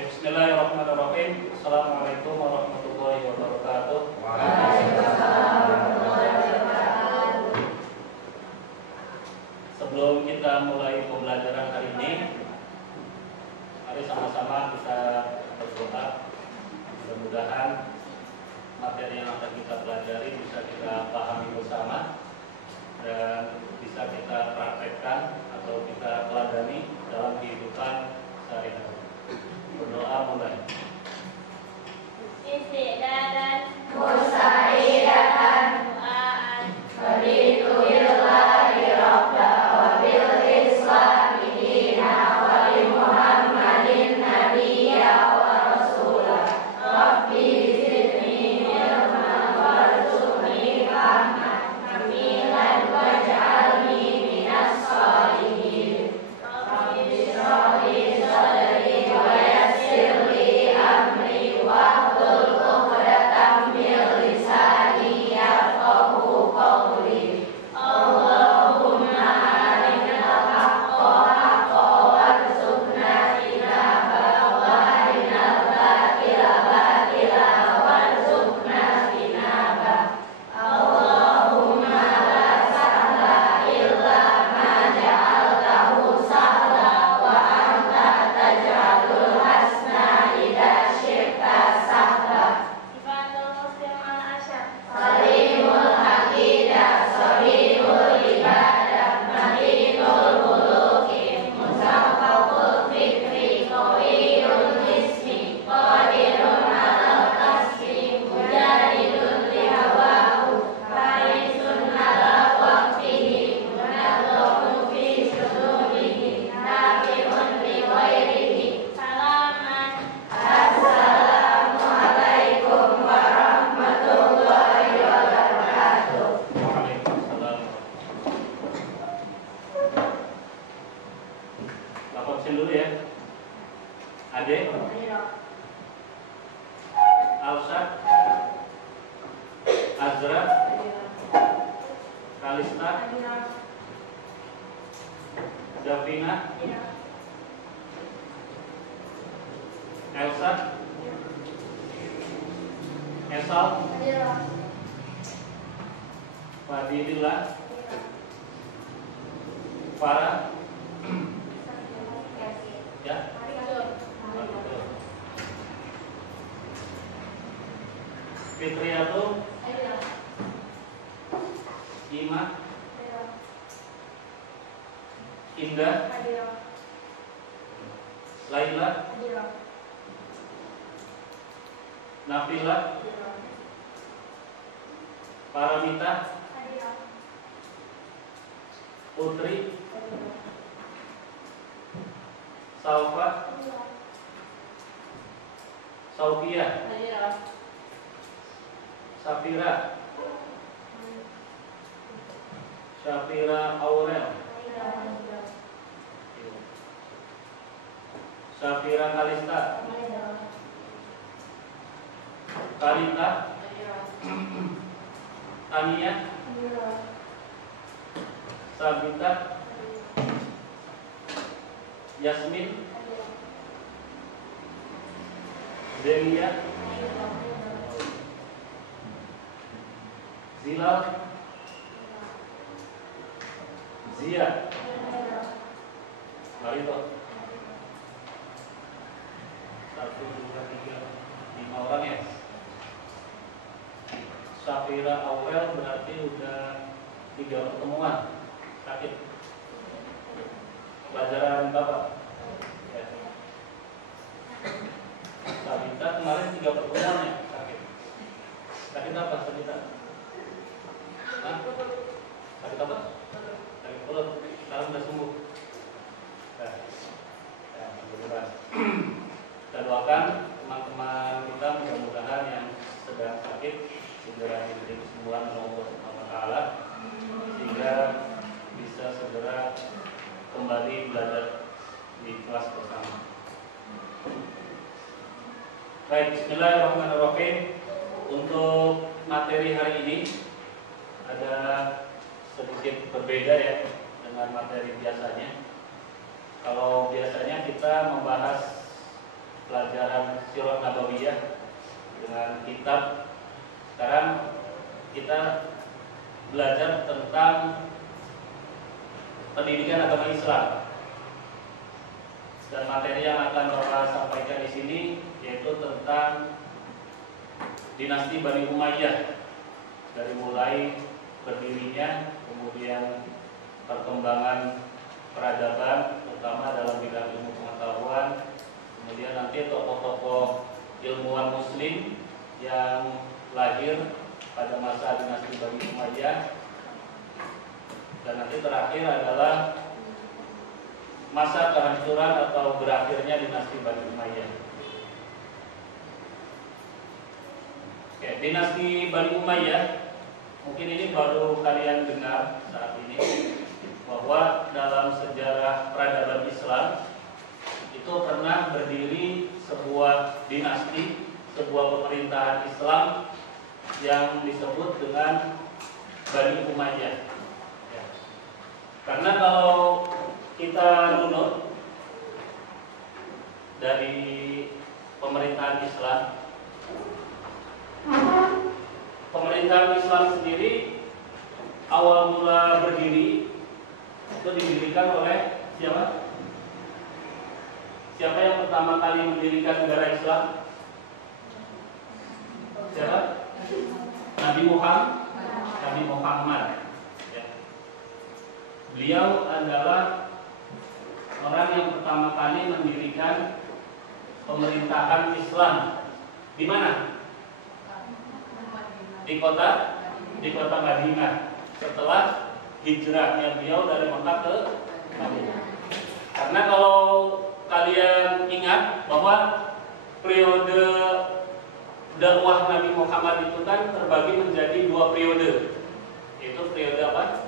Bismillahirrahmanirrahim. Assalamualaikum warahmatullahi wabarakatuh. Waalaikumsalam warahmatullahi wabarakatuh. Sebelum kita mulai pembelajaran hari ini, mari sama-sama kita berdoa. Mudah-mudahan materi yang akan kita pelajari bisa kita pahami bersama dan bisa kita praktekkan atau kita teladani dalam kehidupan sehari-hari. Berdoa mulai. Istidadan musaidatan du'aan raditu billahi rabba wa bil islami dina wa li Muhammadin nabiyya wa rasulah rabbi zidni ilman warzuqni fahman hamilan waj'alni minas sholihin rabbi shrah li sadri wa yassir li amri wahlul 'uqdatam min lisani yafqahu qawli. Allahumma arinal haqqa haqqan warzuqna tinabahu wa arinal batila batilan warzuqna tinabahu. Allahumma la sahla illa ma ja'altahu sahla wa anta taj'alul hasna idza syi'ta sahla. Sifatul muslim al-asyar salimul aqidah sahihul ibadah mahinul khuluqi musaffaqul fikri qawiyul ismi qadirun alal kasbi mujahidun lihawahu harisun ala waqtihi munadzarun fi syu'unihi nafi'un li ghairihi. Salaman. Assalamualaikum warahmatullahi wabarakatuh. Waalaikumsalam. Bapak absen dulu ya. Ade, Alsa, Azra, Kalista, Davina, Elsa, Esal, Fadilillah, Farah, ya, Fitriyatul, Ima, Indah, Laila, Nafila, Paramita, Putri, Salva, Saufia, Safira, Syafira Aurel, Syafira Kalista, Karita, Tania, Sabita, Yasmin, Delia, Zilal, Zia, Marito. 1, 2, 3, 5 orang ya. Safira Aurel berarti udah 3 pertemuan sakit pelajaran Bapak ya. Sabita kemarin 3 pertemuan ya sakit apa Sabita? Hah? Sakit apa? Sakit perut. Sekarang udah sembuh. Nah, ya, alhamdulillah. Kita doakan teman-teman kita mudah-mudahan yang sedang sakit segera diberi kesembuhan oleh Allah Subhanahu wa taala sehingga bisa segera kembali belajar di kelas bersama. Baik, bismillahirrahmanirrahim. Untuk materi hari ini ada sedikit berbeda ya dengan materi biasanya. Kalau biasanya kita membahas pelajaran Sirah Nabawiyah dengan kitab. Sekarang kita belajar tentang pendidikan agama Islam. Dan materi yang akan Bapak sampaikan di sini yaitu tentang dinasti Bani Umayyah, dari mulai berdirinya, kemudian perkembangan peradaban, terutama dalam bidang ilmu pengetahuan, kemudian nanti tokoh-tokoh ilmuwan Muslim yang lahir pada masa dinasti Bani Umayyah, dan nanti terakhir adalah masa kehancuran atau berakhirnya dinasti Bani Umayyah. Oke, dinasti Bani Umayyah mungkin ini baru kalian dengar saat ini, bahwa dalam sejarah peradaban Islam itu pernah berdiri sebuah dinasti, sebuah pemerintahan Islam yang disebut dengan Bani Umayyah. Ya. Karena kalau kita runut dari pemerintahan Islam, pemerintahan Islam sendiri awal mula berdiri itu didirikan oleh siapa? Siapa yang pertama kali mendirikan negara Islam? Siapa? Nabi Muhammad. Ya. Beliau adalah orang yang pertama kali mendirikan pemerintahan Islam. Di mana? Di kota Madinah, setelah hijrahnya beliau dari Mekah ke Madinah. Karena kalau kalian ingat bahwa periode dakwah Nabi Muhammad itu kan terbagi menjadi dua periode, yaitu periode apa?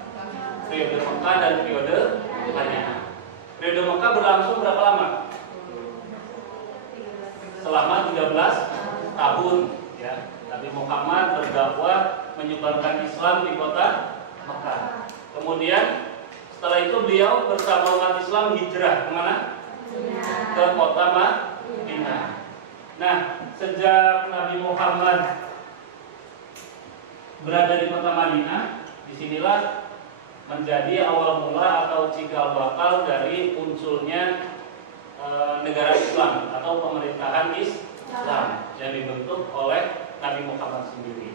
Periode Mekah dan periode Madinah. Periode Mekah berlangsung berapa lama? Selama 13 tahun, ya. Nabi Muhammad berdakwah menyebarkan Islam di kota Mekah. Kemudian setelah itu beliau bersama umat Islam hijrah kemana? Ke kota Madinah. Nah, sejak Nabi Muhammad berada di kota Madinah, disinilah menjadi awal mula atau cikal bakal dari munculnya negara Islam atau pemerintahan Islam yang dibentuk oleh Nabi Muhammad sendiri.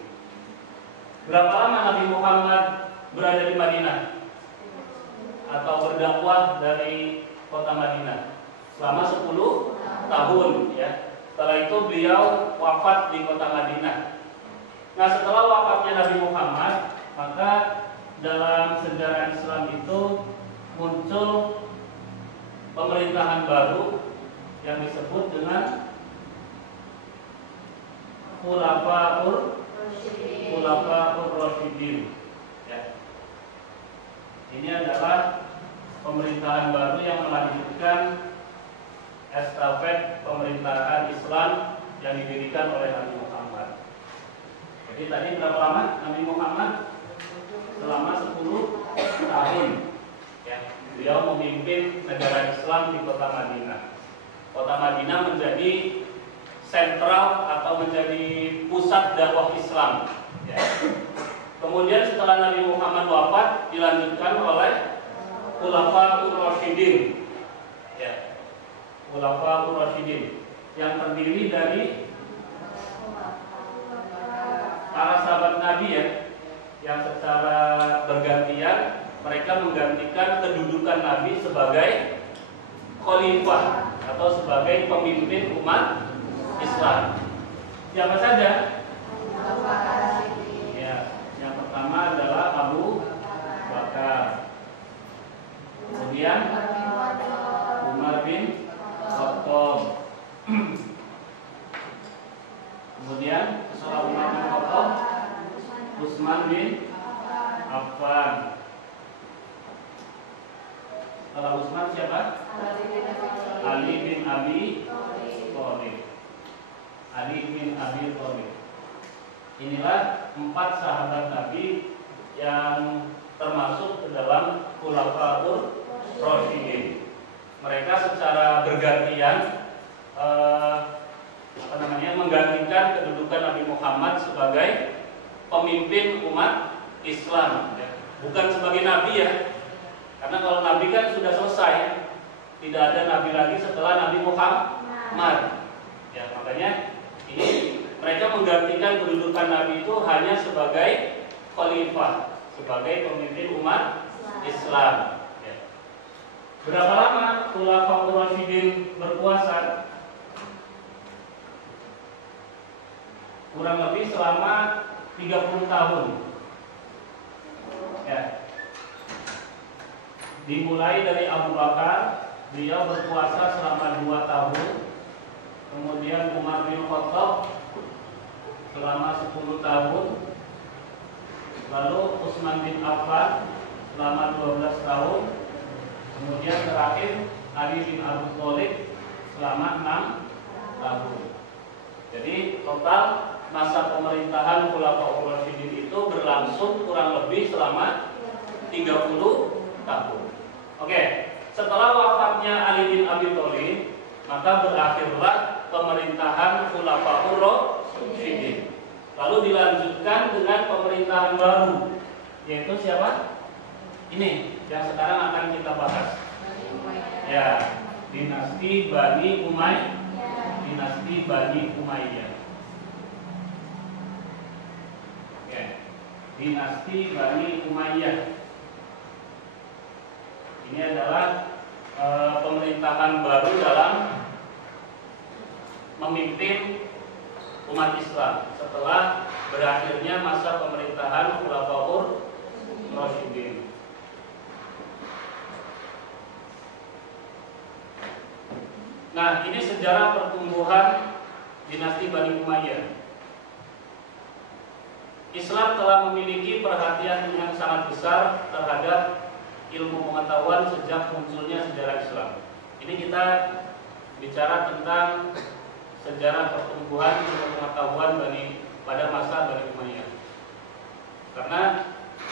Berapa lama Nabi Muhammad berada di Madinah atau berdakwah dari kota Madinah? Selama 10 tahun, ya. Setelah itu beliau wafat di kota Madinah. Nah, setelah wafatnya Nabi Muhammad, maka dalam sejarah Islam itu muncul pemerintahan baru yang disebut dengan Khulafaur Rasyidin. Ya. Ini adalah pemerintahan baru yang melanjutkan estafet pemerintahan Islam yang didirikan oleh Nabi Muhammad. Jadi tadi berapa lama Nabi Muhammad? Selama 10 tahun. Ya. Beliau memimpin negara Islam di kota Madinah. Kota Madinah menjadi sentral atau menjadi pusat dakwah Islam. Ya. Kemudian setelah Nabi Muhammad wafat, dilanjutkan oleh Khulafaur Rasyidin. Ya. Khulafaur Rasyidin yang terdiri dari para sahabat Nabi, ya, yang secara bergantian mereka menggantikan kedudukan Nabi sebagai khalifah atau sebagai pemimpin umat Islam. Siapa saja? Ya, yang pertama adalah Abu Bakar. Kemudian Umar bin Khattab. Kemudian setelah Umar bin Khattab, Utsman bin Affan. Setelah Utsman siapa? Ali bin Abi Thalib. Ali bin Abi Thalib. Inilah 4 sahabat Nabi yang termasuk ke dalam Khulafaur Rasyidin. Mereka secara bergantian menggantikan kedudukan Nabi Muhammad sebagai pemimpin umat Islam, ya. Bukan sebagai nabi ya, karena kalau nabi kan sudah selesai, tidak ada nabi lagi setelah Nabi Muhammad. Ya, makanya ini mereka menggantikan kedudukan nabi itu hanya sebagai khalifah, sebagai pemimpin umat Islam. Ya. Berapa lama Khulafaur Rasyidin berkuasa? Kurang lebih selama 30 tahun. Ya. Dimulai dari Abu Bakar, beliau berkuasa selama 2 tahun. Kemudian Umar bin Khattab selama 10 tahun. Lalu Utsman bin Affan selama 12 tahun. Kemudian terakhir Ali bin Abi Thalib selama 6 tahun. Jadi total masa pemerintahan Khulafaur Rasyidin itu berlangsung kurang lebih selama 30 tahun. Oke, setelah wafatnya Ali bin Abi Thalib, maka berakhirlah pemerintahan Khulafaur Rasyidin. Lalu dilanjutkan dengan pemerintahan baru, yaitu siapa? Ini yang sekarang akan kita bahas. Ya, dinasti Bani Umayyah. Dinasti Bani Umayyah. Oke. Dinasti Bani Umayyah. Ini adalah pemerintahan baru dalam memimpin umat Islam setelah berakhirnya masa pemerintahan Khulafaur Rasyidin. Nah, ini sejarah pertumbuhan dinasti Bani Umayyah. Islam telah memiliki perhatian yang sangat besar terhadap ilmu pengetahuan sejak munculnya sejarah Islam. Ini kita bicara tentang sejarah pertumbuhan ilmu pengetahuan pada masa Bani Umayyah. Karena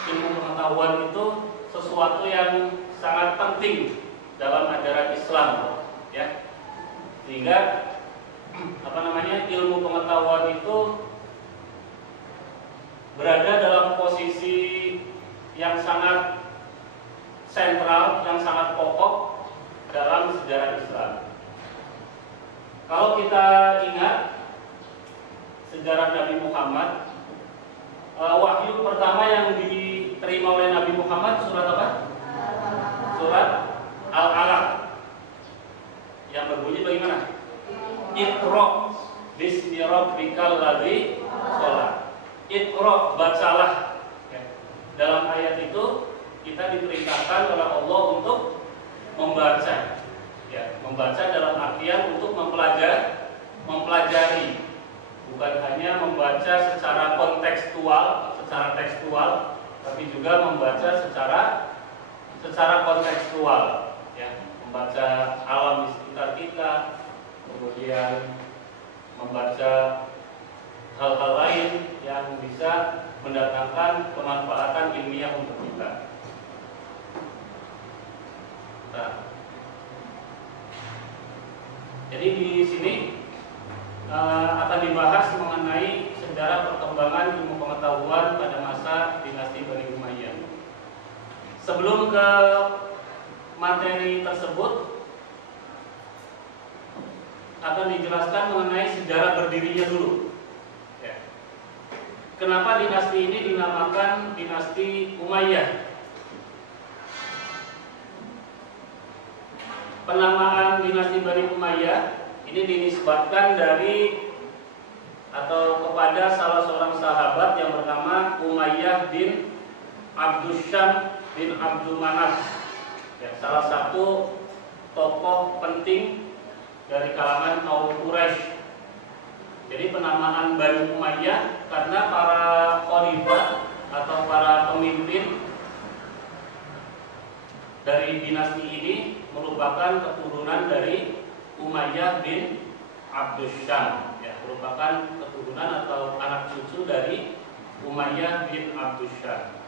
ilmu pengetahuan itu sesuatu yang sangat penting dalam ajaran Islam, ya. Sehingga ilmu pengetahuan itu berada dalam posisi yang sangat sentral, yang sangat pokok dalam sejarah Islam. Kalau kita ingat sejarah Nabi Muhammad, wahyu pertama yang diterima oleh Nabi Muhammad surat apa? Surat Al-Alaq, yang berbunyi bagaimana? Iqra bismi rabbikal ladzi khalaq. Iqra, bacalah. Ya. Dalam ayat itu kita diperintahkan oleh Allah untuk membaca. Ya, membaca dalam artian untuk mempelajari, bukan hanya membaca secara tekstual, tapi juga membaca secara kontekstual, ya, membaca alam di sekitar kita, kemudian membaca hal-hal lain yang bisa mendatangkan kemanfaatan ilmiah untuk kita. Nah, jadi di sini akan dibahas mengenai sejarah perkembangan ilmu pengetahuan pada masa dinasti Bani Umayyah. Sebelum ke materi tersebut, akan dijelaskan mengenai sejarah berdirinya dulu. Ya. Kenapa dinasti ini dinamakan dinasti Umayyah? Penamaan dinasti Bani Umayyah ini dinisbatkan dari atau kepada salah seorang sahabat yang bernama Umayyah bin Abdus Syam bin Abdul Manaf, ya, salah satu tokoh penting dari kalangan kaum Quraisy. Jadi penamaan Bani Umayyah karena para khalifah atau para pemimpin dari dinasti ini merupakan keturunan dari Umayyah bin Abdus Syam, ya, merupakan keturunan atau anak cucu dari Umayyah bin Abdus Syam.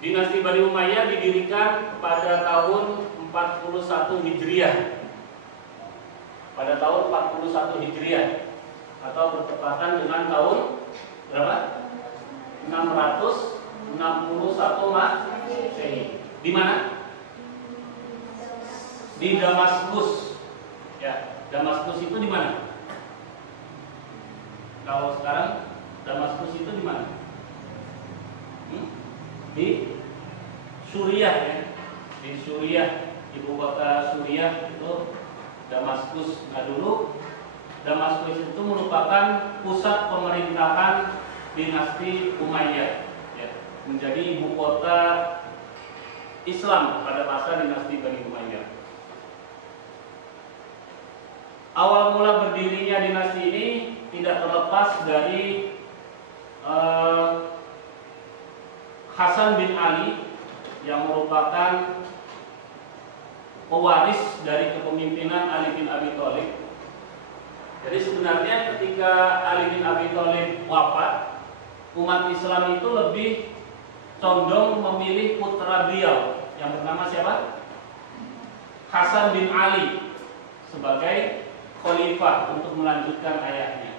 Dinasti Bani Umayyah didirikan pada tahun 41 Hijriah. pada tahun 41 Hijriah atau bertepatan dengan tahun berapa? 661 Masehi. Di mana? Di Damaskus. Ya, Damaskus itu di mana? Kalau sekarang Damaskus itu di mana? Di Suriah ya. Di Suriah, ibu kota Suriah itu Damaskus. Nah dulu Damaskus itu merupakan pusat pemerintahan dinasti Umayyah ya, menjadi ibu kota Islam pada masa dinasti Bani Umayyah. Awal mula berdirinya dinasti ini tidak terlepas dari Hasan bin Ali yang merupakan pewaris dari kepemimpinan Ali bin Abi Thalib. Jadi sebenarnya ketika Ali bin Abi Thalib wafat, umat Islam itu lebih condong memilih putra beliau yang bernama siapa? Hasan bin Ali sebagai khalifah untuk melanjutkan ayahnya.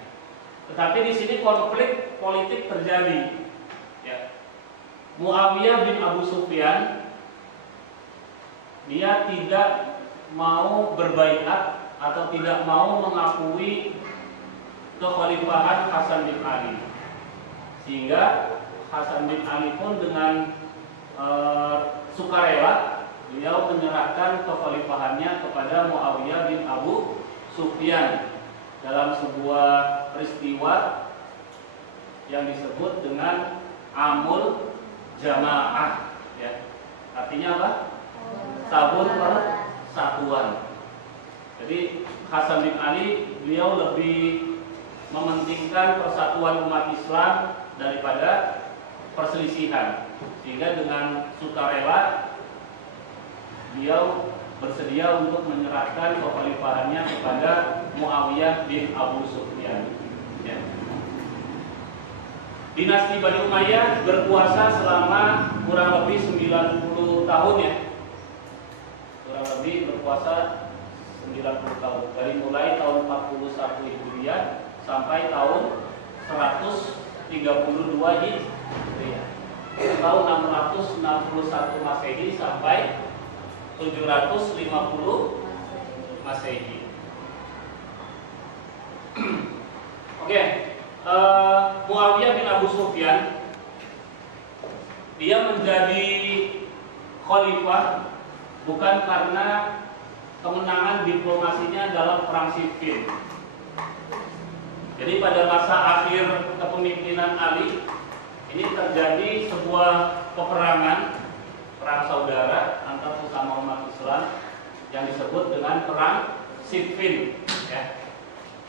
Tetapi di sini konflik politik terjadi. Ya. Muawiyah bin Abu Sufyan dia tidak mau berbaiat atau tidak mau mengakui kekhalifahan Hasan bin Ali, sehingga Hasan bin Ali pun dengan sukarela beliau menyerahkan kekhalifahannya kepada Muawiyah bin Abu Sufyan dalam sebuah peristiwa yang disebut dengan Amul Jamaah ya. Artinya apa? Tabur persatuan. Jadi Hasan bin Ali beliau lebih mementingkan persatuan umat Islam daripada perselisihan, sehingga dengan sukarela beliau bersedia untuk menyerahkan kekhalifahannya kepada Muawiyah bin Abu Sufyan ya. Dinasti Bani Umayyah berkuasa selama kurang lebih 90 tahun ya. Kurang lebih berkuasa 90 tahun. Dari mulai tahun 41 Hijriah sampai tahun 132 Hijriah. Tahun 661 Masehi sampai 750 Masehi. Oke. Muawiyah bin Abu Sufyan dia menjadi khalifah bukan karena kemenangan diplomasinya dalam perang Siffin. Jadi pada masa akhir kepemimpinan Ali ini terjadi sebuah peperangan, perang saudara antar sesama umat Islam yang disebut dengan perang Siffin ya.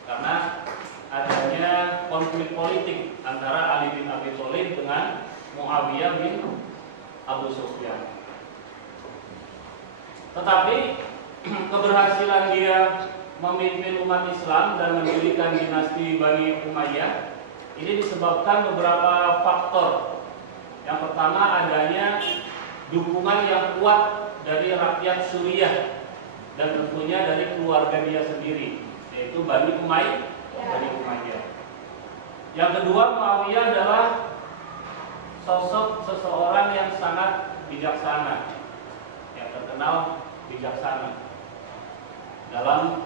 Karena adanya konflik politik antara Ali bin Abi Thalib dengan Muawiyah bin Abu Sufyan. Tetapi keberhasilan dia memimpin umat Islam dan mendirikan dinasti Bani Umayyah ini disebabkan beberapa faktor. Yang pertama adanya dukungan yang kuat dari rakyat Suriah dan tentunya dari keluarga dia sendiri, yaitu Bani Umayyah. Yang kedua, Muawiyah adalah sosok seseorang yang sangat bijaksana, yang terkenal bijaksana dalam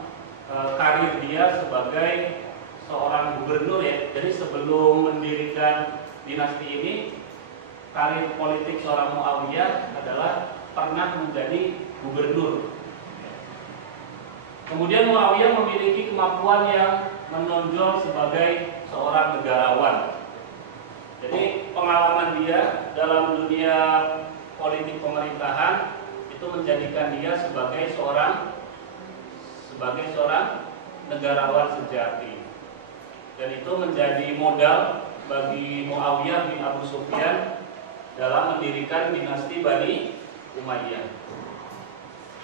karir dia sebagai seorang gubernur ya. Jadi sebelum mendirikan dinasti ini, karir politik seorang Muawiyah adalah pernah menjadi gubernur. Kemudian Muawiyah memiliki kemampuan yang menonjol sebagai seorang negarawan. Jadi pengalaman dia dalam dunia politik pemerintahan itu menjadikan dia sebagai seorang negarawan sejati. Dan itu menjadi modal bagi Muawiyah bin Abu Sufyan dalam mendirikan dinasti Bani Umayyah.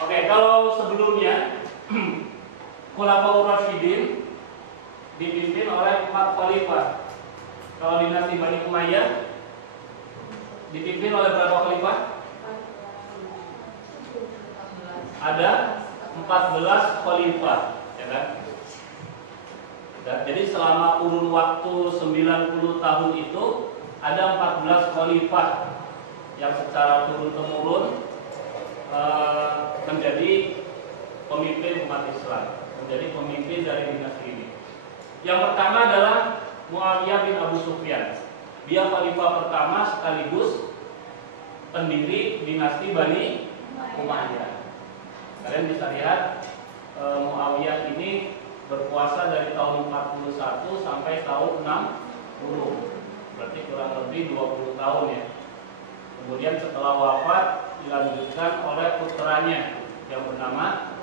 Oke, kalau sebelumnya Khulafaur Rasyidin dipimpin oleh 4 khalifah. Kalau dinasti Bani Umayyah dipimpin oleh berapa khalifah? Ada 14 khalifah, ya kan? Jadi selama kurun waktu 90 tahun itu ada 14 khalifah yang secara turun-temurun menjadi pemimpin umat Islam, menjadi pemimpin dari dinasti ini. Yang pertama adalah Muawiyah bin Abu Sufyan. Dia khalifah pertama sekaligus pendiri dinasti Bani Umayyah. Kalian bisa lihat Muawiyah ini berkuasa dari tahun 41 sampai tahun 60. Berarti kurang lebih 20 tahun ya. Kemudian setelah wafat dilanjutkan oleh putranya yang bernama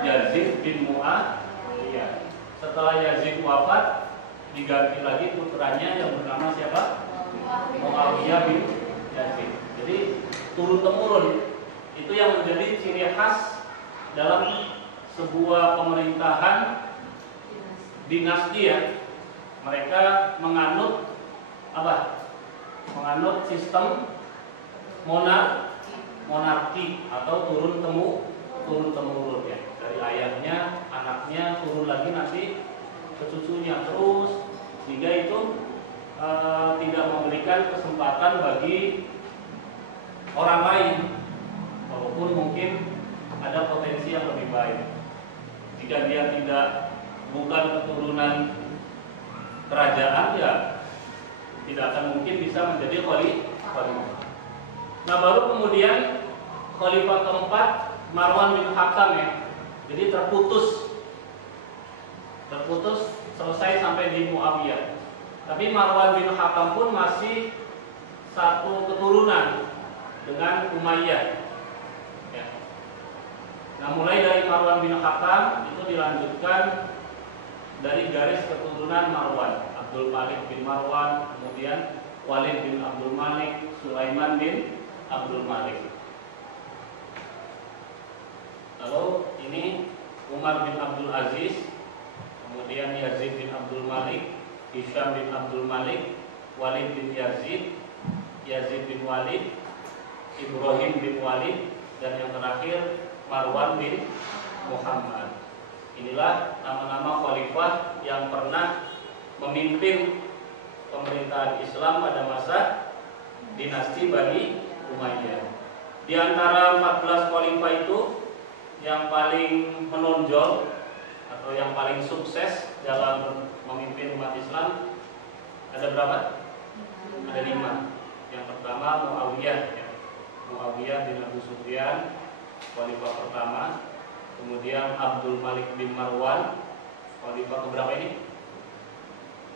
Yazid bin Muawiyah. Setelah Yazid wafat diganti lagi putranya yang bernama siapa? Muawiyah bin Yazid. Jadi turun-temurun itu yang menjadi ciri khas dalam sebuah pemerintahan dinasti ya. Mereka menganut apa? Menganut sistem monarki atau turun-temurun ya. Dari ayahnya, anaknya, turun lagi nanti ke cucunya terus, sehingga itu tidak memberikan kesempatan bagi orang lain, walaupun mungkin ada potensi yang lebih baik. Jika dia bukan keturunan kerajaan, ya tidak akan mungkin bisa menjadi khalifah. Nah, baru kemudian khalifah keempat Marwan bin Hakam ya. Jadi terputus selesai sampai di Muawiyah. Tapi Marwan bin Hakam pun masih satu keturunan dengan Umayyah. Ya. Nah, mulai dari Marwan bin Hakam itu dilanjutkan dari garis keturunan Marwan, Abdul Malik bin Marwan, kemudian Walid bin Abdul Malik, Sulaiman bin Abdul Malik. Lalu ini Umar bin Abdul Aziz, kemudian Yazid bin Abdul Malik, Hisham bin Abdul Malik, Walid bin Yazid, Yazid bin Walid, Ibrahim bin Walid, dan yang terakhir Marwan bin Muhammad. Inilah nama-nama khalifah yang pernah memimpin pemerintahan Islam pada masa dinasti Bani Umayyah. Di antara 14 khalifah itu yang paling menonjol atau yang paling sukses dalam memimpin umat Islam ada berapa? Ada 5. Yang pertama Muawiyah ya. Muawiyah bin Abu Sufyan, khalifah pertama. Kemudian Abdul Malik bin Marwan, khalifah keberapa ini?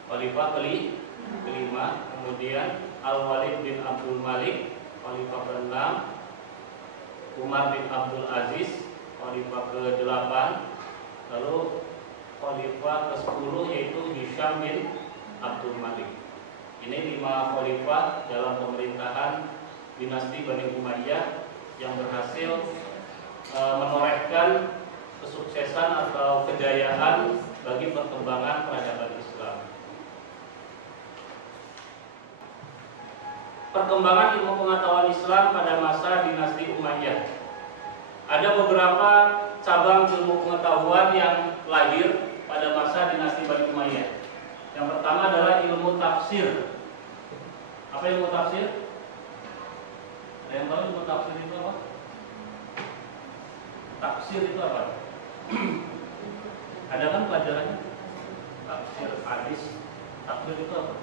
Khalifah kelima. Kemudian Al-Walid bin Abdul Malik, khalifah ke-6. Umar bin Abdul Aziz, khalifah ke-8. Lalu khalifah ke-10 yaitu Hisham bin Abdul Malik. Ini 5 khalifah dalam pemerintahan dinasti Bani Umayyah yang berhasil menorehkan kesuksesan atau kejayaan bagi perkembangan peradaban Islam. Perkembangan ilmu pengetahuan Islam pada masa dinasti Umayyah. Ada beberapa cabang ilmu pengetahuan yang lahir pada masa dinasti Bani Umayyah. Yang pertama adalah ilmu tafsir. Apa ilmu tafsir? Ada yang tahu ilmu tafsir itu apa? Tafsir itu apa? Ada kan pelajarannya? Tafsir hadis. Tafsir itu apa?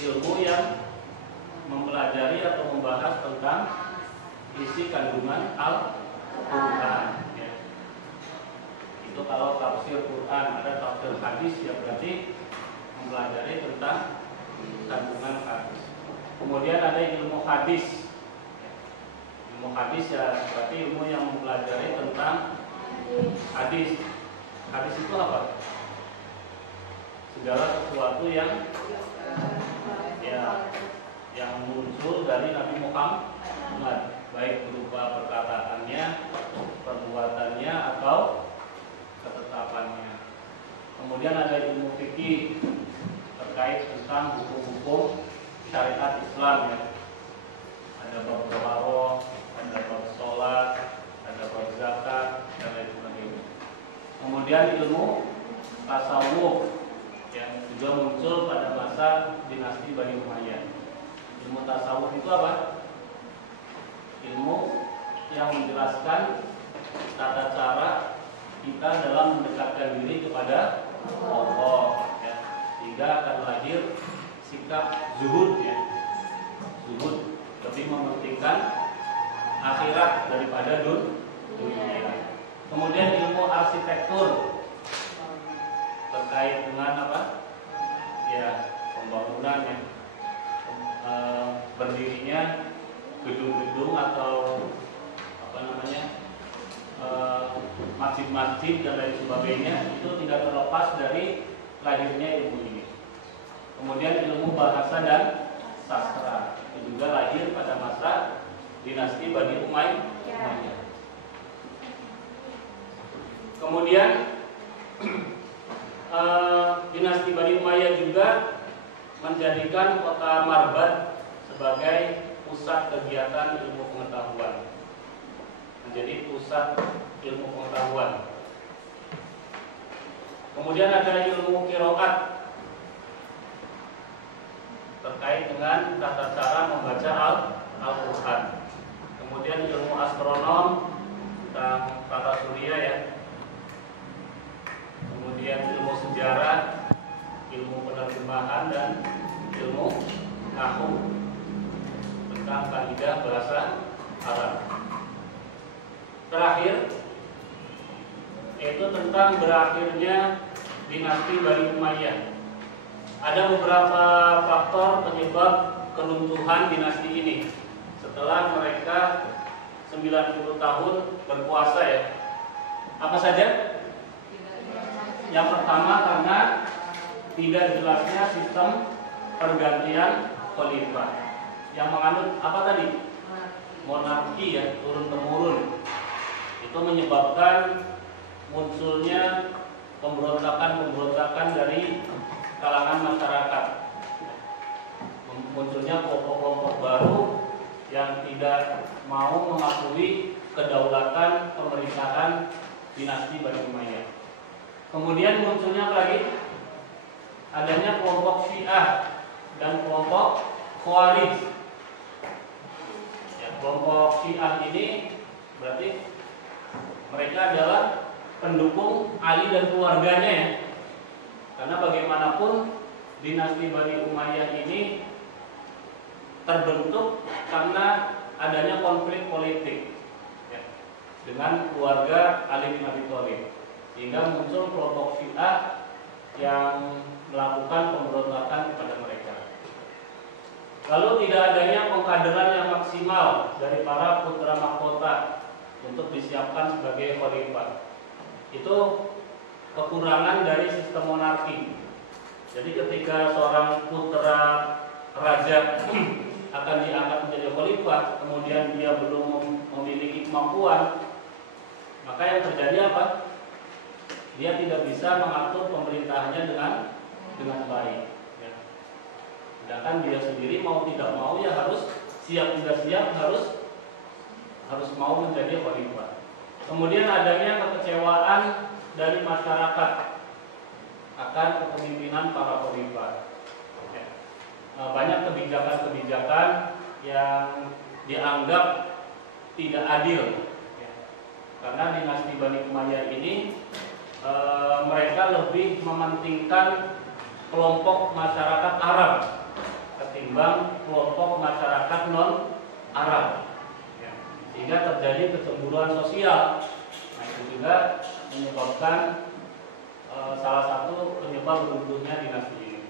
Ilmu yang mempelajari atau membahas tentang isi kandungan Al-Quran ya. Itu kalau tafsir Quran. Ada tafsir hadis yang berarti mempelajari tentang kandungan hadis. Kemudian ada ilmu hadis. Ilmu hadis ya berarti ilmu yang mempelajari tentang hadis. Hadis itu apa? Segala sesuatu yang muncul dari Nabi Muhammad, baik berupa perkataannya, perbuatannya atau ketetapannya. Kemudian ada ilmu fikih terkait tentang hukum-hukum syariat Islam ya. Ada bab taharah, ada bab sholat, ada bab zakat, dan Kemudian ilmu tasawuf yang juga muncul pada masa dinasti Bani Umayyah. Ilmu tasawuf itu apa? Ilmu yang menjelaskan tata cara kita dalam mendekatkan diri kepada Allah, ya. Sehingga akan lahir sikap zuhud, ya. Zuhud lebih mementingkan akhirat daripada dunia. Kemudian ilmu arsitektur terkait dengan apa? Ya, pembangunan, ya. Berdirinya gedung-gedung atau apa namanya, masjid-masjid dan lain sebagainya, itu tidak terlepas dari lahirnya ilmu ini. Kemudian ilmu bahasa dan sastra itu juga lahir pada masa dinasti Bani Umayyah. Kemudian dinasti Bani Umayyah juga menjadikan kota Marbat sebagai pusat kegiatan ilmu pengetahuan. Menjadi pusat ilmu pengetahuan. Kemudian ada ilmu qiraat terkait dengan tata cara membaca Al-Quran. Kemudian ilmu astronom tentang tata surya, ya. Kemudian ilmu sejarah, ilmu penerjemahan, dan ilmu nahwu tentang kaidah bahasa Arab. Terakhir yaitu tentang berakhirnya dinasti Bani Umayyah. Ada beberapa faktor penyebab keruntuhan dinasti ini setelah mereka 90 tahun berkuasa, ya. Apa saja? Yang pertama, karena tidak jelasnya sistem pergantian khalifah yang menganut apa tadi? Monarki, ya, turun-temurun. Itu menyebabkan munculnya pemberontakan dari kalangan masyarakat. Munculnya kelompok-kelompok baru yang tidak mau mengakui kedaulatan pemerintahan dinasti Bani Umayyah. Kemudian munculnya lagi adanya kelompok Syiah dan kelompok Khawarij. Ya, kelompok Syiah ini berarti mereka adalah pendukung Ali dan keluarganya, ya. Karena bagaimanapun dinasti Bani Umayyah ini terbentuk karena adanya konflik politik, ya, dengan keluarga Ali bin Abi Thalib, sehingga muncul kelompok Syiah yang melakukan pemberontakan kepada mereka. Lalu tidak adanya pengkaderan yang maksimal dari para putra mahkota untuk disiapkan sebagai khalifah. Itu kekurangan dari sistem monarki. Jadi ketika seorang putra raja akan diangkat menjadi khalifah, kemudian dia belum memiliki kemampuan, maka yang terjadi apa? Dia tidak bisa mengatur pemerintahannya dengan baik, ya. Sedangkan dia sendiri mau tidak mau, ya harus siap tidak siap harus mau menjadi khalifah. Kemudian adanya kekecewaan dari masyarakat akan kepemimpinan para khalifah. Ya. Banyak kebijakan-kebijakan yang dianggap tidak adil, ya. Karena dinasti Bani Umayyah ini mereka lebih mementingkan kelompok masyarakat Arab ketimbang kelompok masyarakat non-Arab, ya. Sehingga terjadi kecemburuan sosial. Nah, itu juga menyebabkan salah satu penyebab runtuhnya dinasti ini.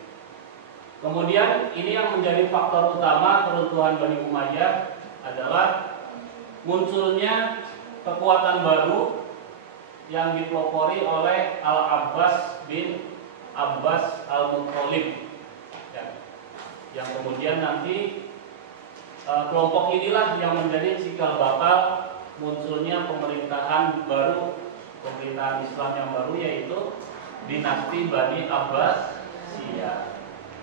Kemudian ini yang menjadi faktor utama keruntuhan Bani Umayyah adalah munculnya kekuatan baru yang dipelopori oleh Al-Abbas bin Abbas Al-Muttalib, ya. Yang kemudian nanti kelompok inilah yang menjadi cikal bakal munculnya pemerintahan baru, pemerintahan Islam yang baru, yaitu dinasti Bani Abbasiyah.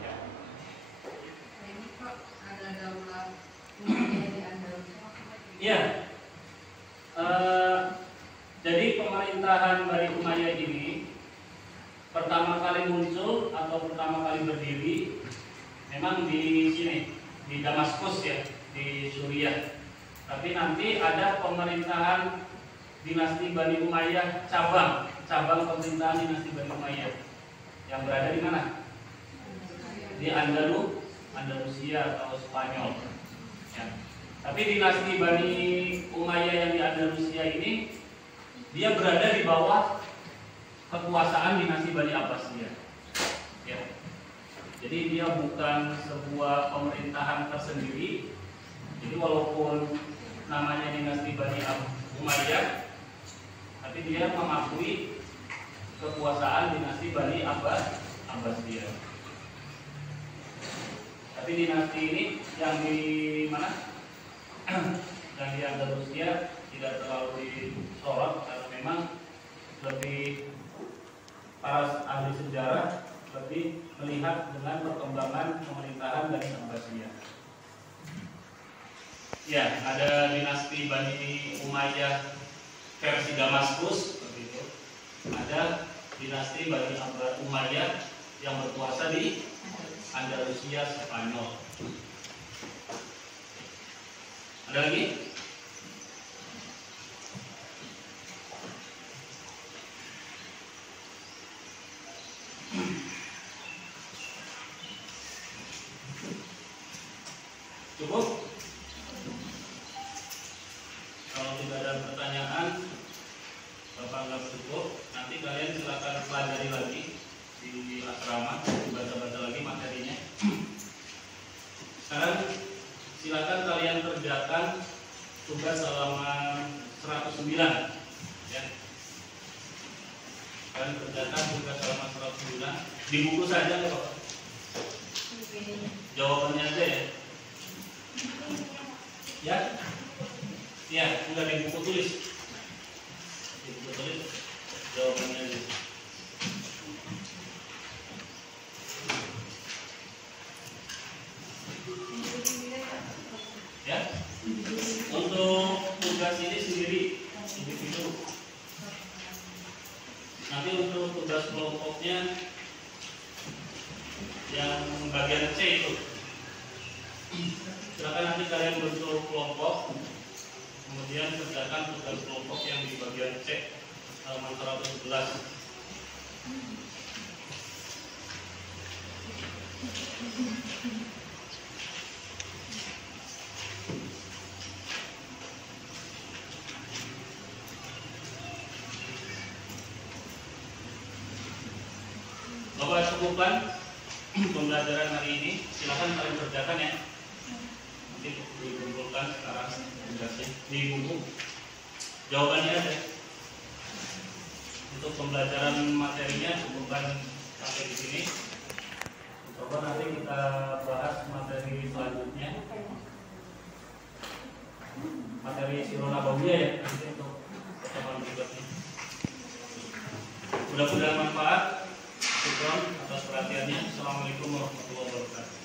Ya. Ini kok ada daulat di Andalusia? Iya. Jadi pemerintahan Bani Umayyah ini kali muncul atau pertama kali berdiri memang di sini, di Damaskus ya, di Suriah. Tapi nanti ada pemerintahan dinasti Bani Umayyah cabang pemerintahan dinasti Bani Umayyah yang berada di mana? Di Andalusia atau Spanyol. Ya. Tapi dinasti Bani Umayyah yang di Andalusia ini dia berada di bawah kekuasaan dinasti Bani Abbasiyah. Ya. Jadi dia bukan sebuah pemerintahan tersendiri. Jadi walaupun namanya dinasti Bani Umayyah, tapi dia mengakui kekuasaan dinasti Bani Abbasiyah. Tapi dinasti ini yang di mana? Yang di Andalusia tidak terlalu disorot karena memang lebih para ahli sejarah lebih melihat dengan perkembangan pemerintahan Bani Abbasiyah. Ya, ada dinasti Bani Umayyah versi Damaskus seperti itu. Ada dinasti Bani Umayyah yang berkuasa di Andalusia Spanyol. Ada lagi? Cukup? Kalau tidak ada pertanyaan, Bapak anggap cukup. Nanti kalian silakan pelajari lagi di asrama, baca-baca lagi materinya. Sekarang silakan kalian kerjakan tugas halaman 109. Ya. Kalian kerjakan tugas halaman 109 di buku saja ya Bapak. Jawabannya aja ya. Ya. Ya, enggak di buku tulis. Di buku tulis jawabannya aja. Ya. Untuk tugas ini sendiri individu. Nanti untuk tugas kelompoknya yang bagian C itu. Silakan nanti kalian bentuk kelompok, kemudian kerjakan tugas kelompok yang di bagian C halaman 111. Bapak cukupkan pembelajaran hari ini. Silakan kalian kerjakan ya. Nanti dikumpulkan sekarang tugasnya di buku. Jawabannya ada. Untuk pembelajaran materinya cukupkan sampai di sini. Coba nanti kita bahas materi selanjutnya. Materi Sirah Nabawiyah ya. Nanti untuk pertemuan berikutnya. Mudah-mudahan manfaat. Syukron atas perhatiannya. Assalamualaikum warahmatullahi wabarakatuh.